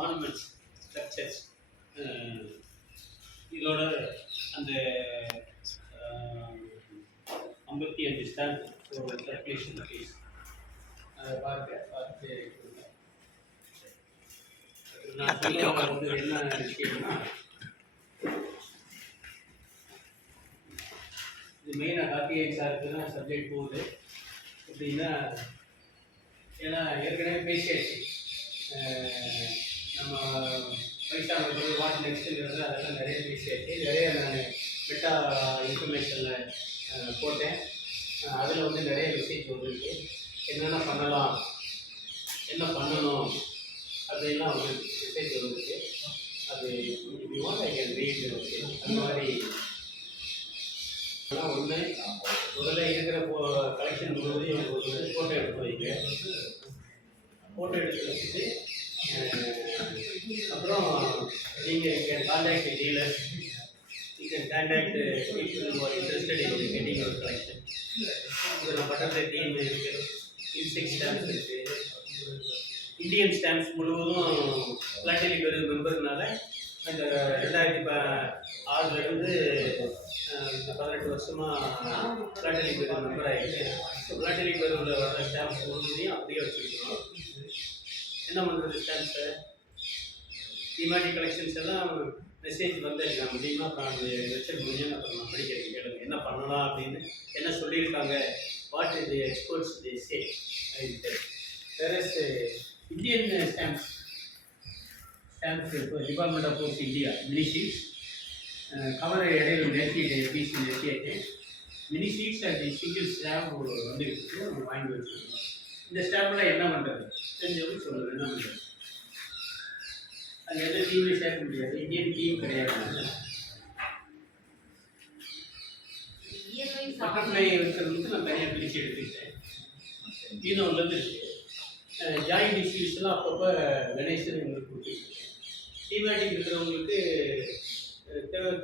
Monuments structures இதோட அந்த 55 stamp ஒரு சர்க்குலேஷன் ஃபீஸ் அதை பார்த்து நான் சொல்ல என்ன விஷயம்னா இது மெயினாக ஆர்டிஐ சாருக்கு தான் சப்ஜெக்ட் போகுது அப்படின்னா ஏன்னா ஏற்கனவே பேசியாச்சு நம்ம வயசானது வாட் நெக்ஸ்ட்டுங்கிறது அதெல்லாம் நிறைய பேசியாச்சு நிறைய நான் மெட்டா இன்ஃபர்மேஷனில் போட்டேன் அதில் வந்து நிறைய மெசேஜ் வந்துருக்கு என்னென்ன பண்ணலாம் என்ன பண்ணணும் அப்படின்லாம் வந்து மெசேஜ் வந்துருக்கு அது அந்த மாதிரி ஒன்று முதல்ல இருக்கிற கலெக்ஷன் முழுவதையும் ஒரு ஃபோட்டோ எடுத்து வைங்க ஃபோட்டோ எடுத்து வச்சுட்டு அப்புறம் நீங்கள் can contact dealers you can contact people who are interested in getting your collection. நான் பட்டத்தை டீம் இருக்குது இன்செக்ட் ஸ்டாம்ப்ஸ் இருக்குது இந்தியன் ஸ்டாம்ப்ஸ் முழுவதும் பிளாட்டிலி பெரு மெம்பர்னால அந்த 2006லேருந்து 18 வருஷமாக பிளாட்டிலி பெரு மெம்பர் ஆகிடுச்சு. ஸோ பிளாட்டிலி பெருவில் வர ஸ்டாம்ப்ஸ் முழுவதையும் அப்படியே வச்சுருக்கோம். என்ன பண்ணுறது ஸ்டாம்ப்ஸை டிமாட்டி கலெக்ஷன்ஸ் எல்லாம் மெசேஜ் வந்துருக்காங்க முடியுமா அப்புறம் அது வெப்சைட் முடிஞ்சாங்க அப்புறம் நான் படிக்கிறேன் கேளுங்க என்ன பண்ணலாம் அப்படின்னு என்ன சொல்லியிருக்காங்க what is the experts the say வேற இந்தியன் ஸ்டாம்ப்ஸ் இப்போ department of post India mini sheets cover இடையில நிறுத்திட்டு mini sheets and single stamp வந்துருக்கு வாங்கி வச்சுருக்கோம். இந்த ஸ்டாம்பில் என்ன பண்ணுறது தெரிஞ்சவங்க சொல்லுங்கள் என்ன பண்ணுறது அது எந்த டீமே சேர்க்க முடியாது இந்தியன் டீம் கிடையாது. பக்கத்தில் இருக்கிறதுக்கு நான் தனியாக பிரித்து எடுத்துக்கிட்டேன். ஈனோன்லேருந்து இருக்குது ஜாயிண்ட் டிஸ்ட்ரிபியூஷன்லாம் அப்பப்போ கணேசன் எங்களுக்கு கொடுத்துருக்கேன். டிமேட்டிக் இருக்கிறவங்களுக்கு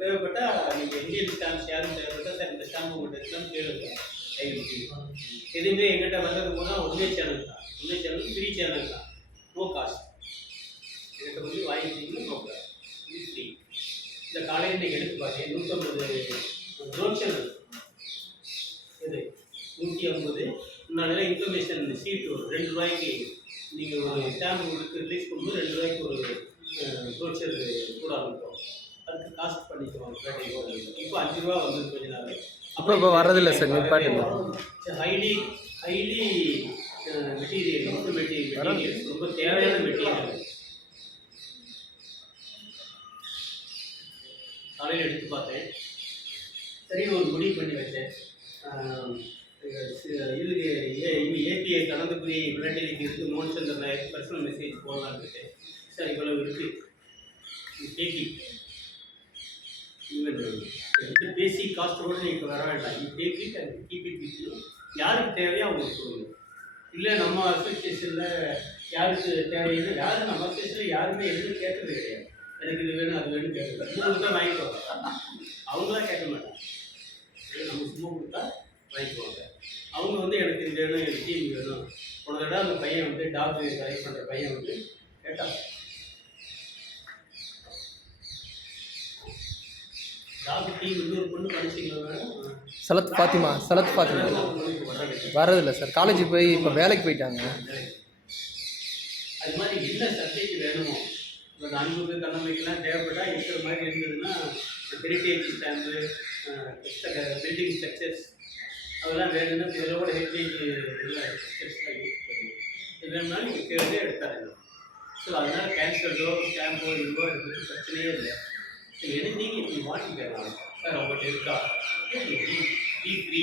தேவைப்பட்டால் நீங்கள் இந்தியன் ஸ்டாம்ப்ஸ் யாரும் தேவைப்பட்டால் சார் இந்த ஸ்டாம்ப் உங்கள்கிட்ட இருக்கான்னு கேளுங்க கைது எதுவுமே எங்கிட்ட வந்தது போனால் ஒன்றே சேனல் தான் ஒன்றே சேனல் ஃப்ரீ சேனல் தான் நோ காஸ்ட் என்கிட்ட வந்து வாங்கிக்கிட்டீங்கன்னா நோக்க இது ஃப்ரீ. இந்த காலையில் நீங்கள் எடுத்து பார்த்தேன் 150 ப்ரோச்சர் இது 150 முன்னாடிலாம் இன்ஃபர்மேஷன் சீட் ஒரு 2 ரூபாய்க்கு நீங்கள் ஒரு ஸ்டாம்ப் உங்களுக்கு ரிலீஸ் பண்ணும்போது 2 ரூபாய்க்கு ஒரு ப்ரோச்சர் கூட ஆரம்பிக்கும். அதுக்கு காஸ்ட் பண்ணிக்குவாங்க. இப்போ 5 ரூபா வந்து கொஞ்ச நாள் இப்போ வரதில்லை சார். ஹைலி மெட்டீரியல் மெட்டீரியல்ஸ் ரொம்ப தேவையான மெட்டீரியல் காலையில் எடுத்து பார்த்தேன். சரி ஒரு முடிவு பண்ணி வச்சேன். இதுக்கு ஏபிஐ கலந்துக்குரிய விளையாட்டுக்கு இருக்குது மோன்சந்தர் நாயக் பர்சனல் மெசேஜ் போடலான்னு இருக்கேன். சார் இவ்வளவு இருக்குது கேக்கி இந்த பேசிக் காஸ்ட்டோடு நீங்கள் வர வேண்டாம். You take it and keep it with you. யாருக்கு தேவையோ அவங்களுக்கு சொல்லுங்கள். இல்லை நம்ம அசோசியேஷனில் யாருக்கு தேவையில்லை யாரும் நம்ம அசோசியேஷனில் யாருமே எதுவும் கேட்கறது கிடையாது. எனக்கு இது வேணும் அது வேணும் கேட்குறது உங்களுக்கு தான் வாங்கிக்குவாங்க. அவங்களாம் கேட்க மாட்டாங்க. நம்ம சும்மா கொடுத்தா வாங்கிக்குவாங்க. அவங்க வந்து எனக்கு இது வேணும் எனக்கு டீம் வேணும். போன தடவை அந்த பையன் வந்து டாக்டர் கலெக்ட் பண்ணுற பையன் வந்து கேட்டான். டாக்டர் டீம் வந்து ஒரு பொண்ணு படிச்சிங்களா சலத் ஃபாத்திமா வர்றதில்லை சார். காலேஜ் போய் இப்போ வேலைக்கு போயிட்டாங்க. அது மாதிரி என்ன சப்ஜெக்ட் வேணுமோ இப்போ அன்புக்கு தன்னமைக்கெல்லாம் தேவைப்பட்டால் இருக்கிற மாதிரி இருந்ததுன்னா ஹெரிட்டேஜ் ஸ்டாம்பு பில்டிங் ஸ்ட்ரக்சர்ஸ் அதெல்லாம் வேணும்னா இதோட ஹெரிட்டேஜ் ஸ்ட்ரக்சர்ஸ்லாம் யூஸ் பண்ணுவோம். இது வேணும்னாலும் நீங்கள் தேவையே எடுத்தாருங்க. ஸோ அதனால் கேன்சர்டோ ஸ்டாம்போ இதுவோ இருக்கிறது பிரச்சனையே இல்லை. ஸோ எனிதிங் இப்படி வாங்கிக்கலாம் சார் அவங்கள்ட்ட இருக்கா பி ஃப்ரீ.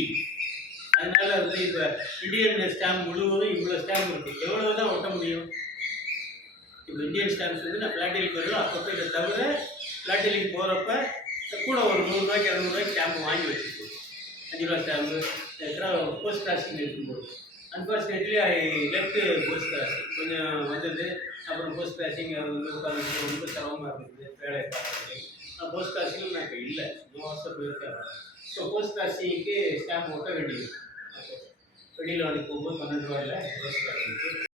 அதனால் வந்து இப்போ இந்தியன் ஸ்டாம்ப் முழுவதும் இவ்வளோ ஸ்டாம்ப் இருக்குது எவ்வளோ தான் ஒட்ட முடியும். இப்போ இந்தியன் ஸ்டாம்ப்ஸ் வந்து நான் பிளாட்டிலிங் வருவோம். அப்பப்போ இதை தவிர பிளாட்டிலிங் போகிறப்ப கூட ஒரு 100 ரூபாய்க்கு 200 ரூபாய்க்கு ஸ்டாம்பு வாங்கி வச்சுருக்கோம். 5 ரூபா ஸ்டாம்பு போஸ்ட் கிராசிங் இருக்கும்போது unfortunately I left post crossing கொஞ்சம் வந்தது. அப்புறம் போஸ்ட் கிராசிங் அது வந்து உட்காந்து ரொம்ப சிரமமாக இருந்தது வேலையை பார்க்குறது. போஸ்ட் கிராசிங்கும் நான் இப்போ இல்லை 3 வருஷம் போயிருக்கேன். ஸோ போஸ்ட் கிராசிங்க்கு ஸ்டாம்ப் ஓட்ட வேண்டியது வெளியில் வந்து போகும்போது 12 ரூபாயில் போஸ்ட் கிராசிங்க்கு